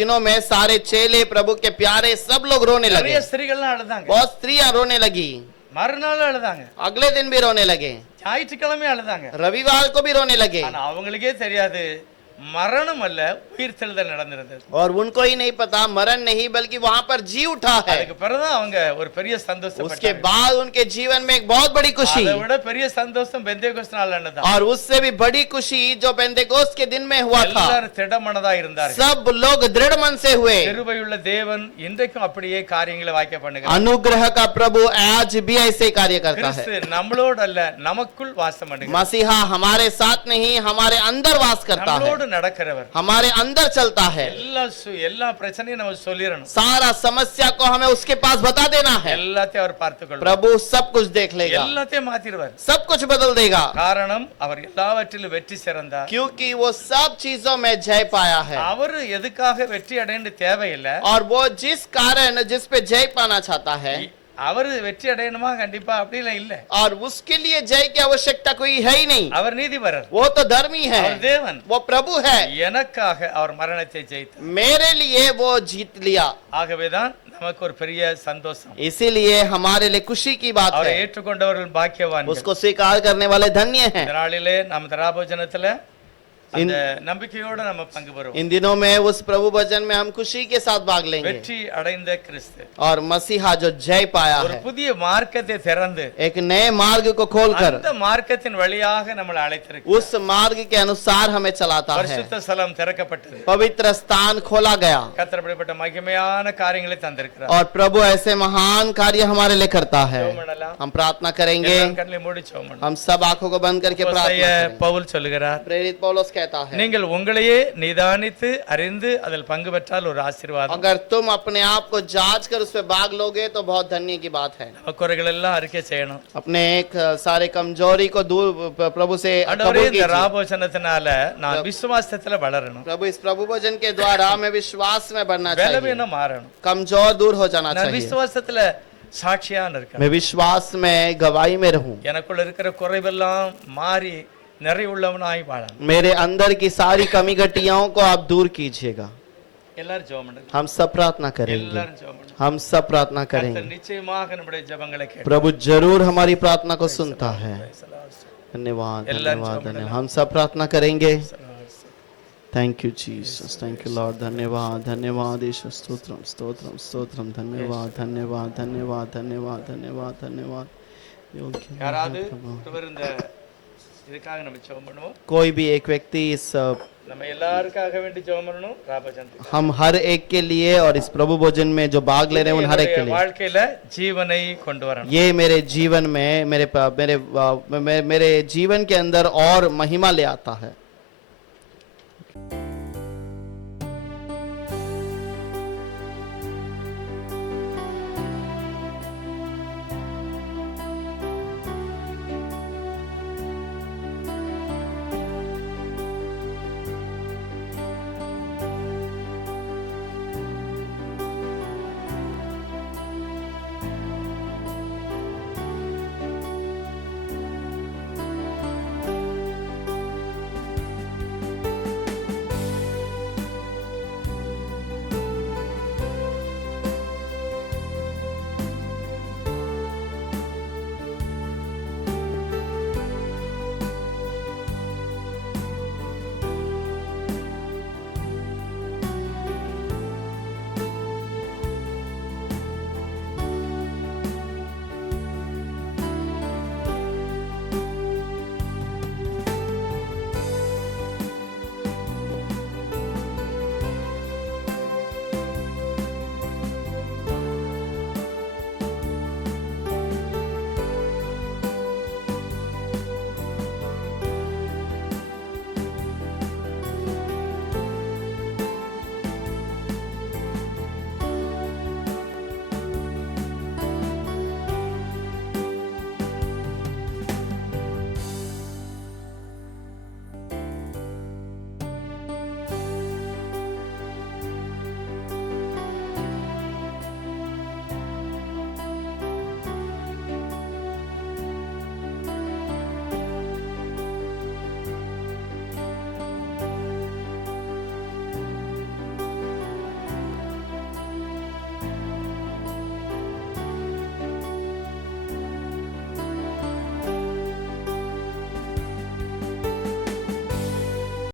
दिनों में सारे चेले, प्रभु के प्यारे, सब लोग रोने நிறைய लगे। ஸ்திரீகள்லாம் அழுதாங்க. बहुत स्त्रियां रोने लगी, மறுநாள் அழுதாங்க, अगले दिन भी रोने लगे, ஞாயிற்றுக்கிழமை அழுதாங்க. रविवार को भी रोने लगे। ஆனா அவங்களுக்கே தெரியாது மரணம் அல்ல, உயிர்த்தெழுதல் நடந்திருந்தது. और उनको ही नहीं पता मरण नहीं बल्कि वहां पर जी उठा है। அதுக்கு பிறகுதான் அவங்க ஒரு பெரிய उसके சந்தோஷப்பட்டாங்க. बाद उनके जीवन में एक बहुत बड़ी खुशी, அதை விட பெரிய சந்தோஷம் பெந்தேகோஸ்து நாள் அன்னைக்கு. और उससे भी बड़ी खुशी जो पेंतेकोस्त के दिन में हुआ था। எல்லாரும் திடமனதா இருந்தார்கள். सब लोग दृढ़ मन से हुए। கிருபையுள்ள தேவன் இன்றைக்கும் அப்படியே காரியங்களை வாய்க்க பண்ணுகிறார். अनुग्रह का प्रभु आज भी ऐसे कार्य करता है। கிறிஸ்து நம்மளோடு அல்ல, நமக்குள் வாசம் பண்ணுகிறார். मसीहा हमारे साथ नहीं, हमारे अंदर वास करता है, நம்மளோடு நடக்கிறவர். हमारे अंदर चलता है। எல்லா பிரச்சனையும் நம்ம சொல்லிரணும். सारा समस्या को हमें उसके पास बता देना है। எல்லாத்தையும் அவர் பார்த்துக்கொள்வார். प्रभु सब कुछ देख लेगा, எல்லாத்தையும் மாத்திடுவார். सब कुछ बदल देगा, காரணம் அவர் எல்லாவற்றிலும் வெற்றி சிறந்தார். क्योंकि वो सब चीजों में जय पाया है। அவர் எதுக்காக வெற்றி அடையணும் தேவையில்லை. और वो जिस कारण जिस पे जय पाना चाहता है, அவர் வெற்றி அடையணுமா கண்டிப்பா அப்படிலாம் இல்ல. और उसके लिए जय की आवश्यकता कोई है ही नहीं। அவர் நீதிபரர், वो तो धर्मी है, அவர் தேவன். वो प्रभु है। எனக்காக அவர் மரணத்தை ஜெயித்தார். मेरे लिए वो जीत लिया, ஆகவேதான் நமக்கு ஒரு பெரிய சந்தோஷம். इसीलिए हमारे लिए खुशी की बात அவரை है। ஏற்றுக்கொண்டவர்கள் பாக்கியவான்கள். उसको स्वीकार करने वाले धन्य हैं। இந்த நாளிலே நாம் தராபோஜனத்துல அந்த நம்பிக்கையோட நம்ம பங்கு பெறுவோம். इन दिनों में उस प्रभु वचन में हम खुशी के साथ भाग लेंगे। வெற்றி அடைந்த கிறிஸ்து और मसीहा जो जय पाया ஒரு है, புதிய மார்க்கத்தை திறந்து एक नए मार्ग को खोलकर அந்த மார்க்கத்தின் வழியாக நம்மளை அழைத்திருக்கிறார். उस मार्ग के अनुसार हमें चलाता है। பரிசுத்த ஸ்தலம் திறக்கப்பட்டது. पवित्र स्थान खोला गया, கர்த்தர் அப்படிப்பட்ட மகிமையான காரியங்களை தந்திருக்கிறார். और प्रभु ऐसे महान कार्य हमारे लिए करता है। ஜெபம் பண்ணலாம். हम प्रार्थना करेंगे, எல்லாரும் கண்களை மூடி ஜெபம் பண்ணலாம். हम सब आंखों को बंद करके प्रार्थना அப்போஸ்தலனாகிய करेंगे। பவுல் சொல்லுகிறார், प्रेरित पौलुस कहता है, நீங்கள் உங்களையே நிதானித்து அறிந்து அதில் பங்கு பெற்றால் ஒரு ஆசீர்வாதம். अगर तुम अपने आप को जांच कर उस पे भाग लोगे तो बहुत धन्य की बात है। நம்ம குறைகள் எல்லாம் அறிக்கை செய்யணும். अपने एक सारे कमजोरी को दूर प्रभु से ஆண்டவரே, कबूल இந்த कीजिए। ராபோஜனத்தினால நான் விசுவாசத்துல வளரணும். प्रभु इस प्रभु भजन के द्वारा मैं विश्वास में बढ़ना चाहिए, பலவீனம் மாறணும். कमजोर दूर हो जाना நான் चाहिए, விசுவாசத்துல சாட்சியா இருக்கணும். मैं विश्वास में गवाही में रहूं, எனக்குள்ள இருக்கிற குறைவெல்லாம் மாறி நிறைவுள்ளவனாய் வாழணும். मेरे अंदर की सारी कमी घटियाओं को आप दूर कीजिएगा। எல்லாரும் ஜெபம் பண்ணுங்க. हम सब प्रार्थना करेंगे, எல்லாரும் ஜெபம் பண்ணுங்க. हम सब प्रार्थना கர்த்தர் करेंगे। நிச்சயமாக நம்முடைய ஜெபங்களை கேட்பார். प्रभु जरूर हमारी प्रार्थना को सुनता है। धन्यवाद, धन्यवाद, धन्यवाद। हम सब प्रार्थना करेंगे। Thank you Jesus, thank you Lord. धन्यवाद, धन्यवाद यीशु, स्तोत्रम स्तोत्रम स्तोत्रम। धन्यवाद, धन्यवाद, धन्यवाद, धन्यवाद, धन्यवाद, धन्यवाद। யாராவது ஒருவர் இந்த இதுக்காக நம்ம ஜெபம் பண்ணுவோம். कोई भी एक व्यक्ति इस நம்ம எல்லாருக்காக வேண்டி ஜெபம் பண்ணணும். ராபோஜனத்துக்கு हम हर एक के लिए और इस प्रभु भोजन में जो भाग ले रहे हैं उन हर एक के लिए வாழ்க்கையில ஜீவனை கொண்டு வரணும். ये मेरे जीवन में मेरे जीवन के अंदर और महिमा ले आता है।